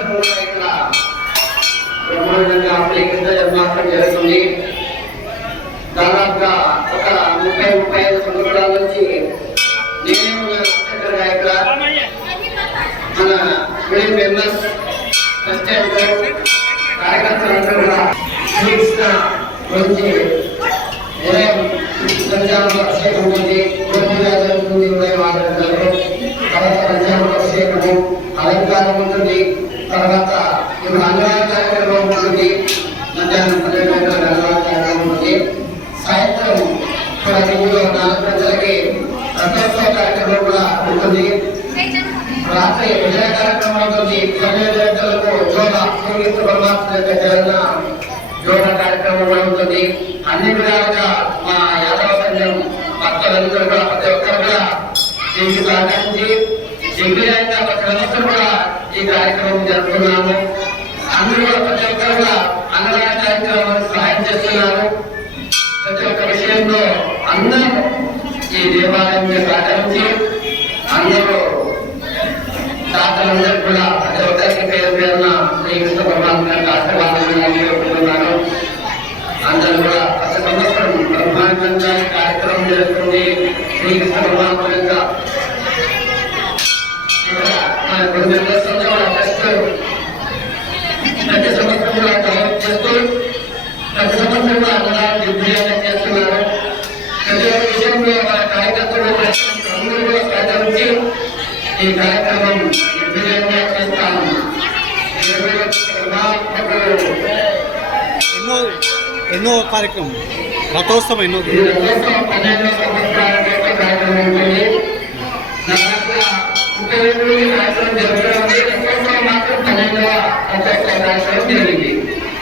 సంవత్సరం కూడా ఇక్కడ బ్రహ్మాండంగా అప్లికంత జన్మాష్టం జరుగుతుంది. దాదాపుగా ఒక 30-35 సంవత్సరాల నుంచి నేనే ఉన్నాను ఇక్కడ. మన ఫేమస్ కార్యకర్తలందరూ కూడా గురించి అభిషేకం ఉంది, జరుగుతుంది, ఉదయం 6 గంటలకు. తర్వాత పంచామృత అభిషేకము, అలంకారం ఉంటుంది. తర్వాత ఇప్పుడు అన్నదాన కార్యక్రమం ఉంటుంది. మధ్యాహ్నం 12 గంటలకు అన్నదాన కార్యక్రమం ఉంటుంది. సాయంత్రం ఇక్కడ 4 గంటలకి రథోత్సవ కార్యక్రమం కూడా ఉంటుంది. రాత్రి విజయ కార్యక్రమం ఉంటుంది. 9 గంటలకు పరమాత్మ యొక్క జగన్న జోడ కార్యక్రమం కూడా ఉంటుంది. అన్ని విధాలుగా మా యాదవ సంఘం భక్తులందరూ కూడా ప్రతి ఒక్కరు కూడా దీనికి సహకరించి దిగ్విజయంగా ప్రతి సంవత్సరం కూడా ఈ కార్యక్రమం జరుపుతున్నాము. అందరూ కూడా ప్రతి ఒక్కరు కూడా అన్నదాన కార్యక్రమానికి సహాయం చేస్తున్నారు. ప్రతి ఒక్క విషయంలో అందరూ ఈ దేవాలయంకి సహకరించి అందరూ దాతలందరూ కూడా ప్రతి ఒక్కరికి పేరు పేరున శ్రీకృష్ణ పరమాత్మ ఆశీర్వాదాలు అందరూ కూడా ప్రతి సంవత్సరం బ్రహ్మాండంగా కార్యక్రమం జరుగుతుంది. శ్రీకృష్ణ పరమాత్మ యొక్క ప్రతి సంవత్సరం కూడా డెవలప్ చేస్తూ ప్రతి సంవత్సరం కూడా అన్నదానం దిగ్విజయంగా చేస్తున్నారు. ప్రతి ఒక్క విషయంలో మన కార్యకర్తలు అందరూ కూడా సహకరించి ఈ కార్యక్రమం దిగ్విజయంగా చేస్తాము. ఎన్నో కార్యక్రమం రథోత్సవం ఎన్నో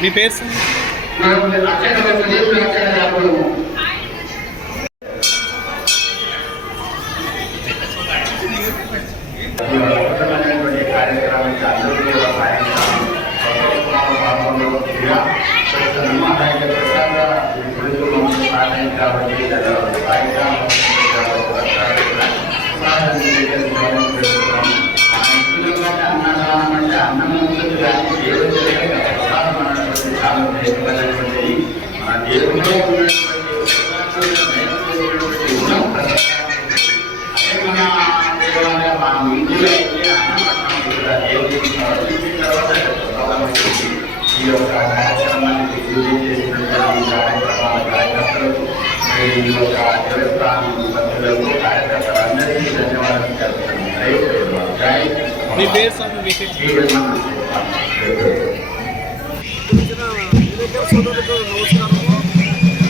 మీ పేరు ఈ యొక్క కార్యక్రమాన్ని దిగ్విజయం చేసినటువంటి కార్యకర్తలకు ఈ యొక్క దేవస్థానం సభ్యులకు కార్యకర్తలందరికీ ధన్యవాదాలు నమస్కారము.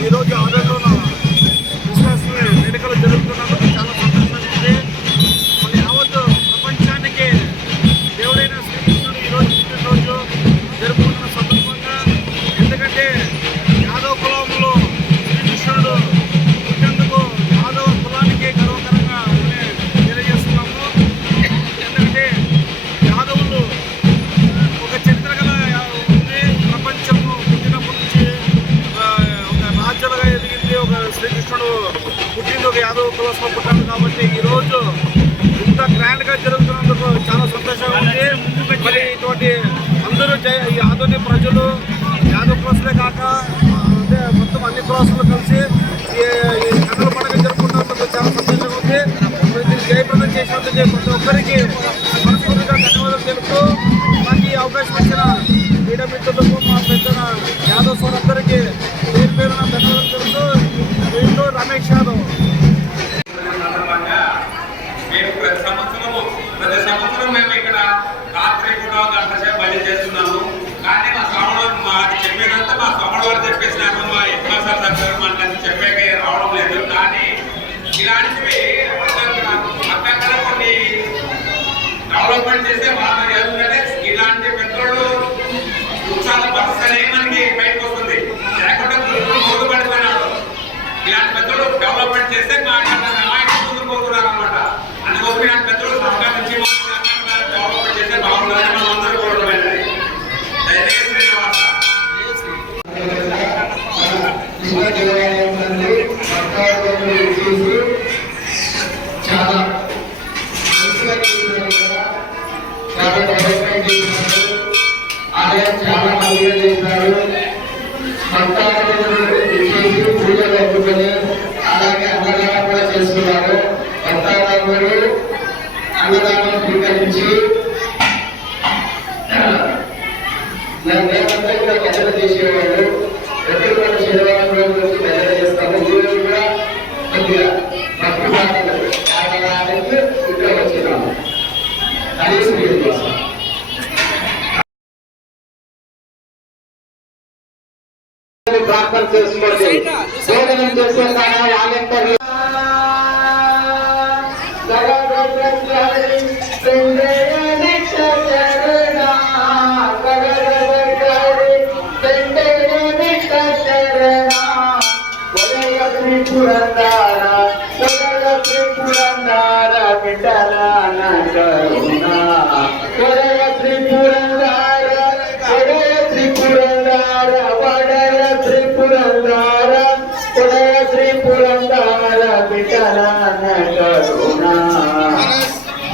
ఈరోజు ఆంధ్రలో క్రిస్మస్ వేడుకలు జరుగుతున్నాము. చాలా సంతోషంగా మన యావత్ ప్రపంచానికి దేవుడైన శ్రీకృష్ణుడు ఈరోజు పుట్టినరోజు జరుపుకుంటున్న సందర్భంగా, ఎందుకంటే యాదవ కులంలో శ్రీకృష్ణుడు పుట్టినందుకు యాదవ కులానికి గర్వకరంగా తెలియజేస్తున్నాము. ఎందుకంటే యాదవులు ఒక చరిత్ర గల ఉంది. ప్రపంచంలో పుట్టినప్పటి నుంచి ఒక రాజ్యాలుగా ఎదిగింది. ఒక శ్రీకృష్ణుడు పుట్టింది ఒక యాదవ కులంలో పుట్టాడు. కాబట్టి ఈరోజు ఇంత గ్రాండ్గా జరుగుతున్నందుకు చాలా సంతోషంగా ఉంది. మరి ఇటువంటి అందరూ ఈ ఆధునిక ప్రజలు యాదవ కులస్తులే కాక అంటే మొత్తం అన్ని కులస్తులు కలిసి ఈ కన్నుల పండుగ జరుపుకున్నందుకు చాలా సంతోషంగా ఉంది. దీన్ని జయప్రదం చేసినందుకు ప్రతి ఒక్కరికి మనస్ఫూర్తిగా ధన్యవాదాలు తెలుపుతూ నాకు ఈ అవకాశం ఇచ్చిన క్రీడా మిత్రులకు, మా పెద్ద యాదవ్ సోదరులందరికీ పేరు పేరున ధన్యవాదాలు తెలుపుతూ వీళ్ళు రమేష్ యాదవ్. ప్రతి సంవత్సరం మేము ఇక్కడ రాత్రి కూడా గంట సేపు బలి చేస్తున్నాము. కానీ మా స్వామివారు మాకు చెప్పినంత మా స్వామివారు చెప్పేసినారు. మా ఎన్నిసార్లు దగ్గర మనకు చెప్పాక రావడం లేదు. కానీ ఇలాంటివి అక్కడ కొన్ని డెవలప్మెంట్ చేస్తే బాగా ఎందుకంటే ఇలాంటి పెట్రోల్ ఉత్సాహ బస్సనే మనకి బయటకు వస్తుంది. లేకుంటే ముందు పడిపోయినాడు. ఇలాంటి పెట్రోల్ డెవలప్మెంట్ చేస్తే మా ముందు పోతున్నారు అనమాట. అందుకోసం ఇలాంటి పెట్రోల్ సహకారం నుంచి డెవలప్మెంట్ చేస్తే బాగుంటుందని మనం అందరూ కోరుకోలేదు. దయచేసి శ్రీనివాస చాలా చాలా మందిగా చేసినారు. భక్తాదులు చేసి పూజలు అందుకుని అలాగే అన్నదానం కూడా చేస్తున్నారు. భక్తాదులు అన్నదానం స్వీకరించి మేమంతా కూడా భజన చేసేవాళ్ళు. ఎప్పుడు కూడా శనివారం రోజు వచ్చి భజన చేస్తాము. ఈ రోజు కూడా కొద్దిగా భక్తి పాటలు ఆడడానికి ఇక్కడ వచ్చినాము. అది శ్రీనివాసం. ప్రార్థన చేసుకోండి. భోజనం చేసే కాడ వాళ్ళంటారు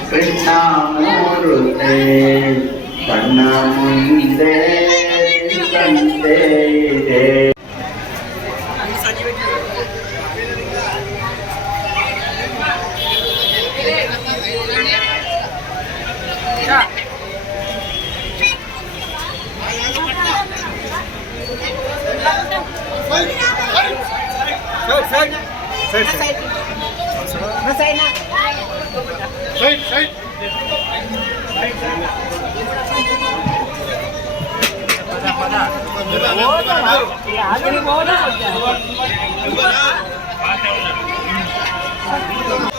కృష్ణమూర్తే కన్న ముందే కంటే పద